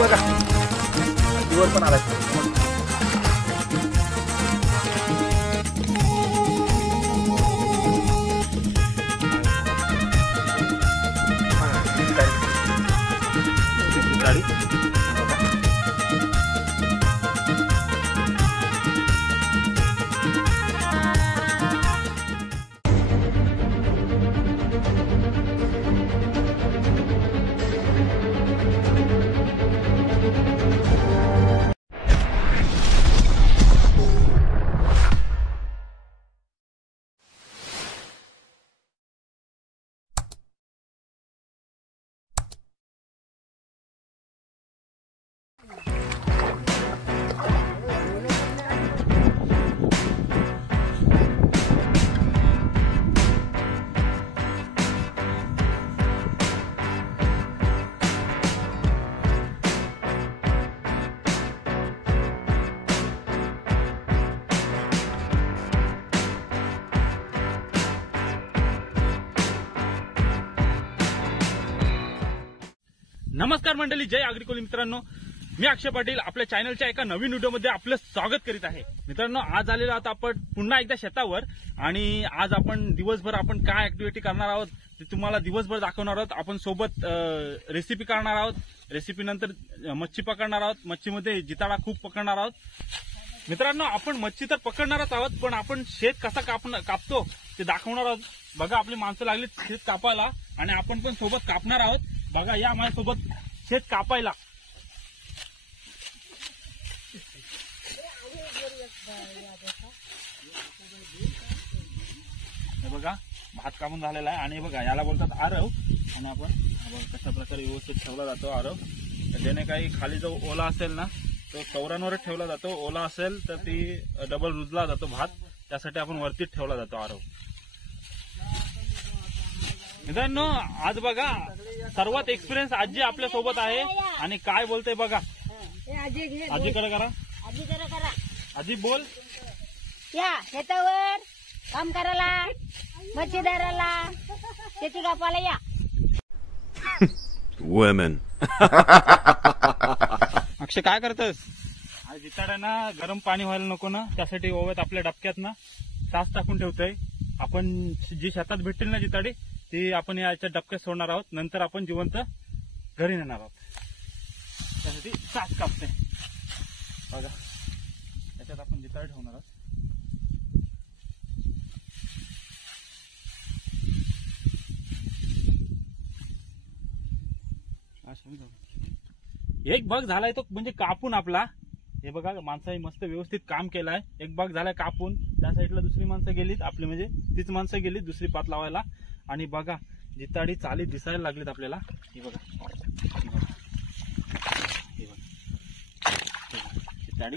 बघा दिवस पण आला गाडी नमस्कार मंडळी, जय आगरी मित्रांनो, मी अक्षय पाटील आपल्या चॅनलच्या एका नवीन व्हिडिओमध्ये आपलं स्वागत करीत आहे. मित्रांनो, आज आलेलो आहोत आपण पुन्हा एकदा शेतावर आणि आज आपण दिवसभर आपण काय ऍक्टिव्हिटी करणार आहोत ते तुम्हाला दिवसभर दाखवणार आहोत. आपण सोबत रेसिपी करणार आहोत. रेसिपी नंतर मच्छी पकडणार आहोत. मच्छीमध्ये जिताडा खूप पकडणार आहोत. मित्रांनो, आपण मच्छी तर पकडणारच आहोत, पण आपण शेत कसा कापतो ते दाखवणार आहोत. बघा, आपली माणसं लागली शेत कापायला आणि आपण पण सोबत कापणार आहोत. बघा, या माझ्यासोबत शेत कापायला. हे बघा, भात कापून झालेला आहे आणि बघा याला बोलतात आरव. आणि आपण कशा प्रकारे व्यवस्थित ठेवला जातो आरव. ज्याने काही खाली जो ओला असेल ना तो चौऱ्यांवरच ठेवला जातो. ओला असेल तर ती डबल रुजला जातो भात, त्यासाठी आपण वरतीच ठेवला जातो आरव. मित्रांनो, आज बघा सर्वात एक्सपिरियन्स आजी आपल्या सोबत आहे आणि काय बोलते बघा. आजीकडे करा. आजी बोल. या शेतावर काम करायला, मच्छी धरायला, शेती कापायला या. वुमेन. अक्षय काय करतस? आज जिताड्यांना गरम पाणी व्हायला नको ना, त्यासाठी ओव्यात आपल्या डबक्यात ना तास टाकून ठेवतोय. आपण जी शेतात भेटतील ना जिताडी ती आपण याच्या डबक्यात सोडणार आहोत. नंतर आपण जिवंत घरी नेणार आहोत. त्यासाठी सास कापते बघा. त्याच्यात आपण जिताड ठेवणार आहोत. एक भाग झालाय तो म्हणजे कापून आपला. हे बघा, माणसाने मस्त व्यवस्थित काम केलंय. एक भाग झालाय कापून. त्या साईडला दुसरी माणसं गेलीत आपली, म्हणजे तीच माणसं गेलीत दुसरी पात लावायला. आणि बघा, जिताडी चाली दिसायला लागलीत आपल्याला. हे बघा, जिताडी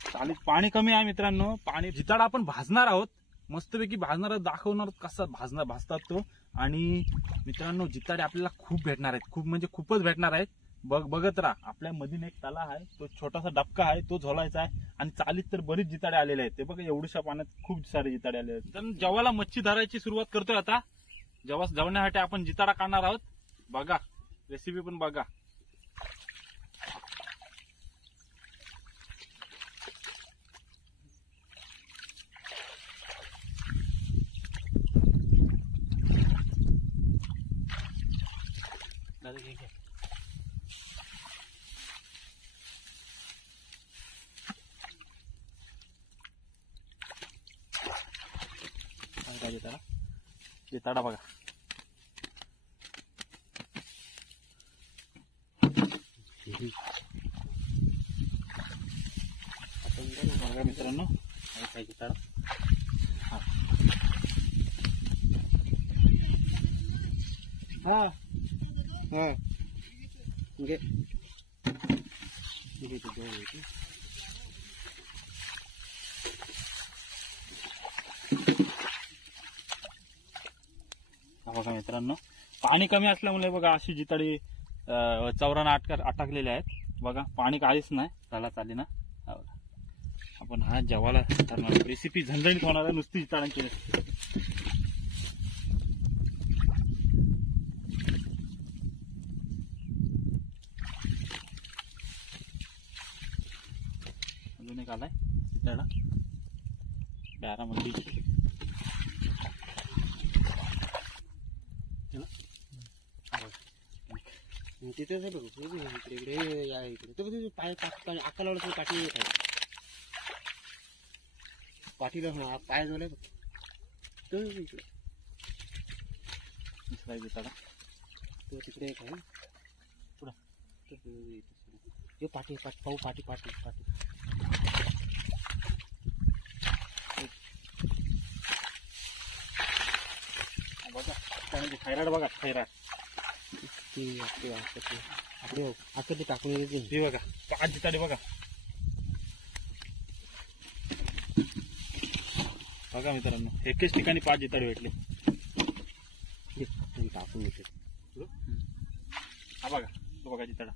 चालीत पाणी कमी आहे मित्रांनो. पाणी जिताडा आपण भाजणार आहोत, मस्तपैकी भाजणार आहोत. दाखवणार आहोत कसा भाजतात तो. आणि मित्रांनो, जिताडे आपल्याला खूप भेटणार आहेत, खूप म्हणजे खूपच भेटणार आहेत. बघत राहा. आपल्या मधीन एक तला आहे, तो छोटासा डबका आहे, तो झोलायचा आहे. आणि चालीत तर बरीच जिताडे आलेले आहेत. ते बघा, एवढ्या पाण्यात खूप सारे जिताडे आले आहेत. तर जेव्हाला मच्छी धरायची सुरुवात करतोय आता. जेव्हा जेवण्यासाठी आपण जिताडा काढणार आहोत. बघा, रेसिपी पण बघा. जिताडा बघा. बघा मित्रांनो, काय जिताडा. हा हा बघा मित्रांनो, पाणी कमी असल्यामुळे बघा अशी जिताडी चौराना अटकलेले आहेत. बघा, पाणी काहीच नाही झाला चाली ना. आपण हा जेवायला करणार रेसिपी झणझणीत होणार आहे, नुसती जिताड्यांची. अजून एक आलाय त्याला बारामंडी. तिथेच आहे बघ इकडे इकडे या इकडे तो बघ पाय अक्काला पाठी येत आहे पाठीला हा पाय झालाय बघ तो इकडे दुसरा एक जिताडा तो तिकडे एक आहे पुढं पाठी पाठी पाहू पाठी पाठी पाठी बघा त्याने खैराड बघा खैराड आपले आकडे टाकून येते ती बघा 5 जिताडे बघा. बघा मित्रांनो एकेच ठिकाणी 5 जिताडे भेटले. टाकून येते हा बघा तो बघा जिताडा.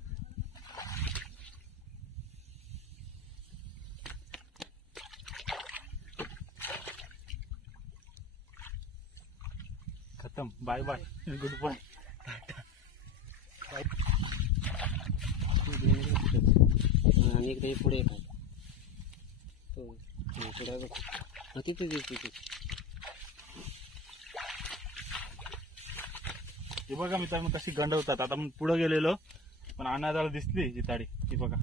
खतम. Bye bye goodbye. आणि इकडे पुढे एक आहे पुढे तिथे तिथे हे बघा मित्रांनो कशी गंडवतात. आता आपण पुढे गेलेलो पण अनादाला दिसली जिताडी. ती बघा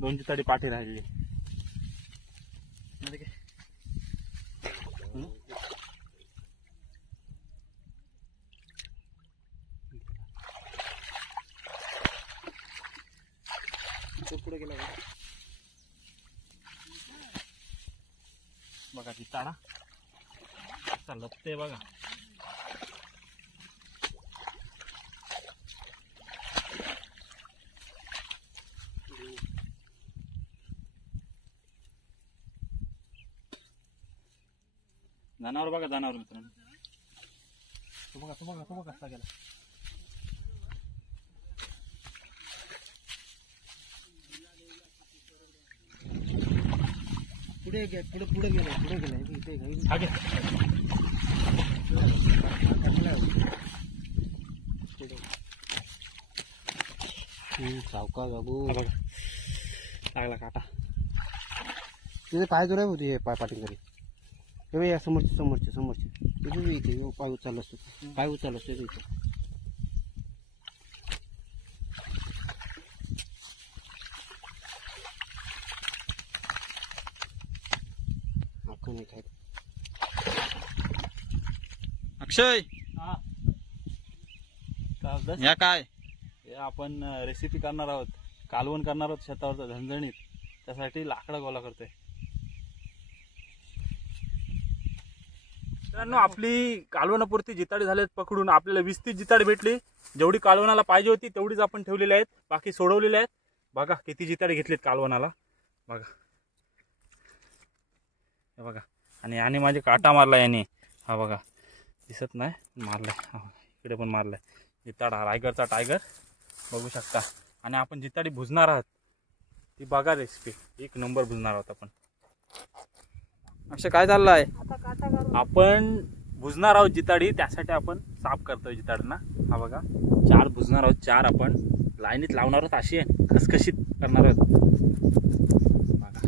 2 जिताडी पाठी राहिली. पुढे गेला बघा जिताडा लपते बघा. जनावर बघा जनावर मित्रांनो. तो बघा तो बघा तो बघा कसा गेला. पुढे पुढे गेला इथे आगे सावका बाबू लागला काटा. तिथे पाय जोराय होते पाय पाठी घरी तेव्हा या समोरचे तिथे इथे पाय उचलला असतो इथे. अक्षय या काय आपण रेसिपी करणार आहोत. कालवण करणार आहोत शेतावरचं झणझणीत. त्यासाठी लाकडं गोळा करतोय. मित्रांनो आपली कालवणापुरती जिताडी झालेत पकडून. आपल्याला 20-30 जिताडी भेटली. जेवढी कालवणाला पाहिजे होती तेवढीच आपण ठेवलेली आहेत. बाकी सोडवलेले आहेत. बघा किती जिताडी घेतलीत कालवणाला बघा. हे बघा आणि याने माझे काटा मारला याने. हा बघा दिसत नाही मारलाय. इकडे पण मारलाय. जिताडा रायगडचा टायगर बघू शकता. आणि आपण जिताडी भुजणार आहात ती बघा रेसिपी. 1 नंबर भुजणार आहोत आपण. अक्षय काय चाललंय. आपण भुजणार आहोत जिताडी. त्यासाठी आपण साफ करतोय जिताडींना. हा बघा 4 भुजणार आहोत. 4 आपण लाईनीत लावणार आहोत. अशी खसखशीत करणार आहोत. बघा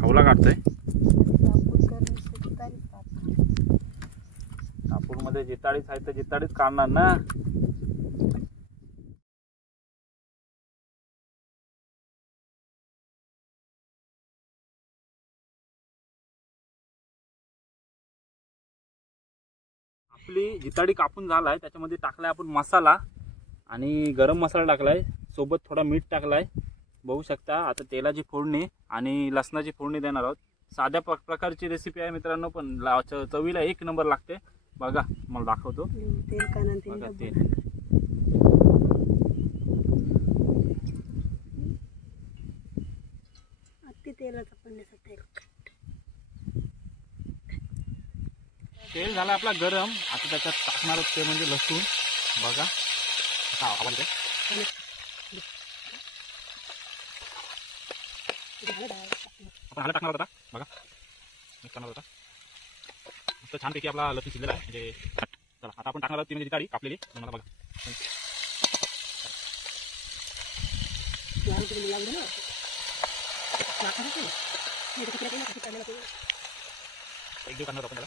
खाऊला काढतोय. नागपूरमध्ये जिताडीच आहे तर जिताडीच काढणार ना. आपली जिताडी कापून झालाय. त्याच्यामध्ये टाकलाय आपण मसाला आणि गरम मसाला टाकलाय. सोबत थोडा मीठ टाकलाय. बघू शकता. आता तेलाची फोडणी आणि लसणाची फोडणी देणार आहोत. साध्या प्रकारची रेसिपी आहे मित्रांनो पण चवीला 1 नंबर लागते. बघा मला दाखवतो. बघा तेल तेल झालं आपला गरम. आता त्याच्यात टाकणार आहोत ते म्हणजे लसूण. बघा आवाज येतोय. आपण हळद टाकणार होता बघा. मिक्स करणार होता. मस्त छानपैकी आपला लसूण शिजलेला आहे. म्हणजे चला आता आपण टाकणार आहोत ती म्हणजे जिताडी कापलेली. तुम्हाला बघा एक दिवस करणार आपण त्याला.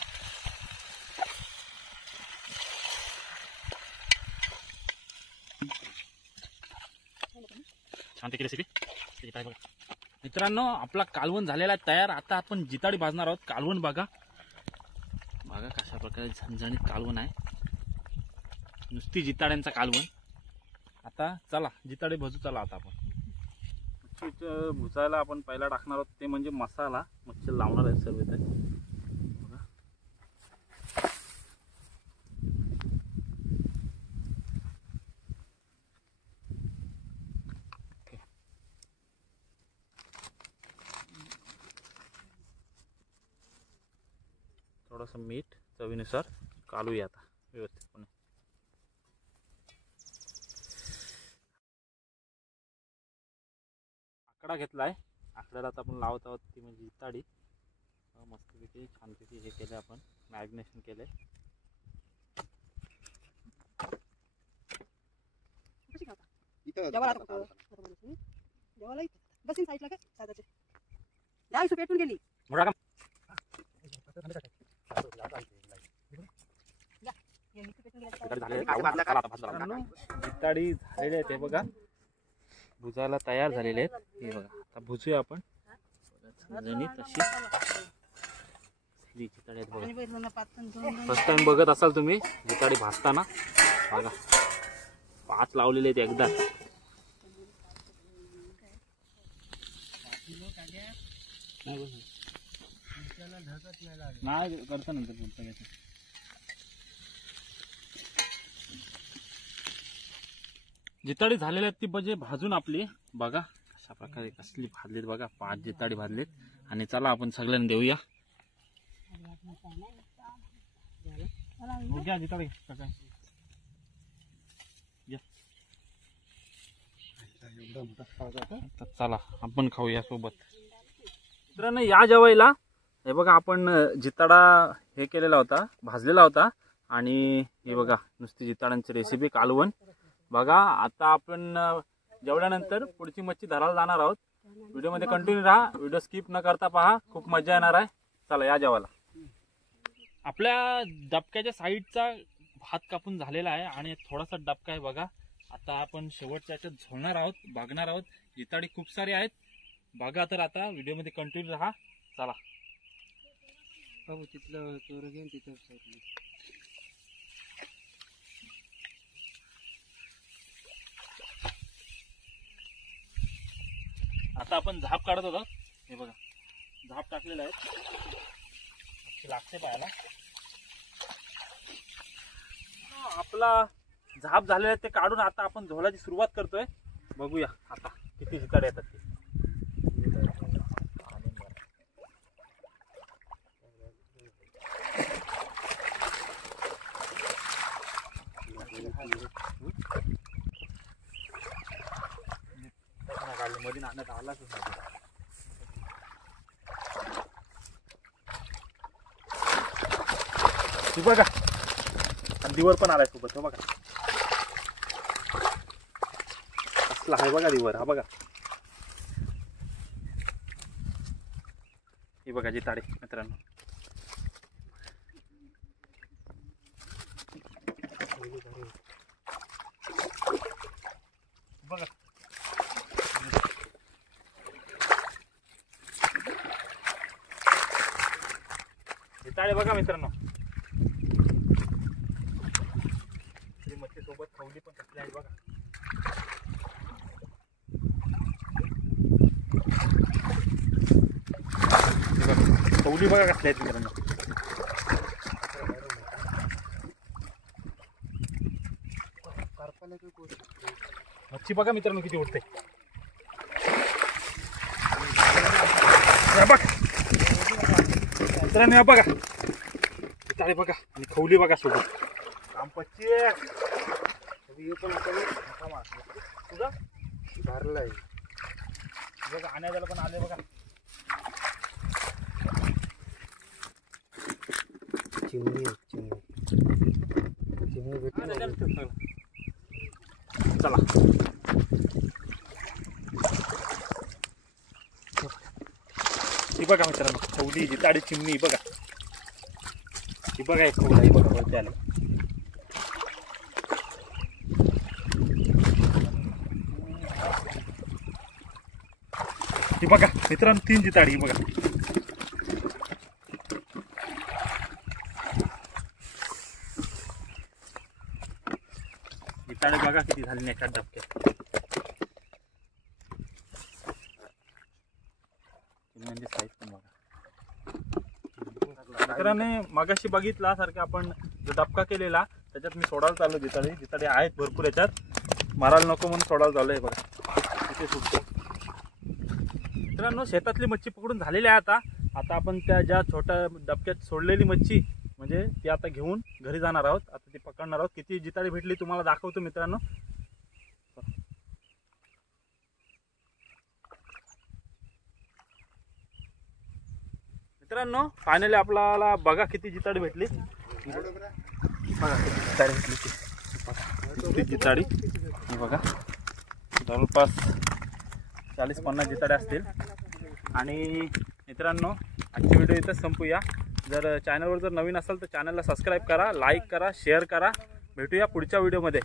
छान पैकी रेसिपी बघा मित्रांनो. आपला कालवण झालेला आहे तयार. आता आपण जिताडी भाजणार आहोत. कालवण बघा बघा कशा प्रकारे झणझणीत कालवण आहे. नुसती जिताड्यांचा कालवण. आता चला जिताडे भाजू. चला आता आपण मच्छी भुजायला आपण पहिला टाकणार आहोत ते म्हणजे मसाला. मच्छी लावणार आहे सर्व इथे बघा. थोडंसं मीठ चवीनुसार कालूया आता व्यवस्थितपणे. आकडा घेतलाय. आकड्याला आता आपण लावत आहोत ती म्हणजे जिताडी. मस्तपैकी छानपैकी हे केलं आपण मॅरिनेशन केलंय. गेली मोठा काम जिताडी झालेले आहेत हे बघा. भुजायला तयार झालेले आहेत हे बघा. आता भुजूया आपण. झणझणीत अशी जिताडी आहेत बघा. फर्स्ट टाइम बघत असाल तुम्ही जिताडी भाजताना बघा. 5 लावलेले आहेत एकदा. नाही करतो नंतर पुढचं घ्यायचं. जिताडी झालेली आहेत ती म्हणजे भाजून आपली बघा अशा प्रकारे कसली भाजलीत बघा. 5 जिताडी भाजलीत. आणि चला आपण सगळ्यांना देऊया. घ्या जिताडी सगळ्या चला आपण खाऊया सोबत. मित्रांनो या जेवायला हे बघा आपण जिताडा हे केलेला होता भाजलेला होता. आणि हे बघा नुसती जिताड्यांची रेसिपी कालवण बघा. आता आपण जेवल्यानंतर पुढची मच्छी धरायला जाणार आहोत. व्हिडिओमध्ये कंटिन्यू राहा. व्हिडिओ स्किप न करता पहा. खूप मजा येणार आहे. चला या जेवायला. आपल्या डबक्याच्या साईडचा भात कापून झालेला आहे आणि थोडासा डबका आहे बघा. आता आपण शेवटच्या याच्यात झोलणार आहोत. बघणार आहोत. जिताडी खूप सारी आहेत बघा. तर आता व्हिडिओमध्ये कंटिन्यू राहा. चला तिथलं चोर घेऊन तिथं आता आपण झाप काढत होतो. हे बघा झाप टाकलेला आहे. लागते पाहायला. आपला झाप झालेला आहे ते काढून आता आपण झोलाची सुरुवात करतोय. बघूया आता किती जिताडे येतात ते. मध्ये नाण्यात आलाच तू बघा. दिवर पण आलाय सोबत. बघा कसला आहे बघा दिवर. हा बघा हे बघा जिताडे मित्रांनो. बघा जिताडे बघा मित्रांनो. मच्छी सोबत खवली पण कसली आहे बघा. खवली बघा कसली आहेत मित्रांनो. मच्छी बघा मित्रांनो किती उठते. बघ मित्रांनो या बघा जिताडे बघा आणि खवली बघा सोबत. आंपच्ची तुझा धरलाय बघा. आणायला पण आले बघा. चिमणी भेटली. चला बघा मित्रांनो, खवली जिताडी चिमणी बघा, ही बघा एक खवला, ही बघा वरती आले. ही बघा मित्रांनो 3 जिताडी, ही बघा. जिताडे बघा किती झाली एका डबक्यात. म्हणजे साईज पण बघा मित्रांनो, मागाशी बघितला सारखं आपण जो डबका केलेला त्याच्यात मी सोडायला चाललो. जिताडे आहेत भरपूर, याच्यात मारायला नको म्हणून सोडायला चालू आहे बघा. तिथे सुटतो मित्रांनो. शेतातली मच्छी पकडून झालेली आहे. आता आपण त्या ज्या छोट्या डबक्यात सोडलेली मच्छी म्हणजे ती आता घेऊन घरी जाणार आहोत. आता ती पकडणार आहोत. किती जिताडी भेटली तुम्हाला दाखवतो मित्रांनो. मित्रांनो फायनली आपल्याला बघा किती जिताडी भेटली. बघा किती जिताडी भेटली ती. किती जिताडी, ही बघा जवळपास 40-50 जिताडे असतील. आणि मित्रांनो आजची व्हिडिओ इथंच संपूया. जर चॅनलवर नवीन असाल तर चॅनलला सबस्क्राईब करा, लाईक करा, शेअर करा. भेटूया पुढच्या व्हिडिओमध्ये.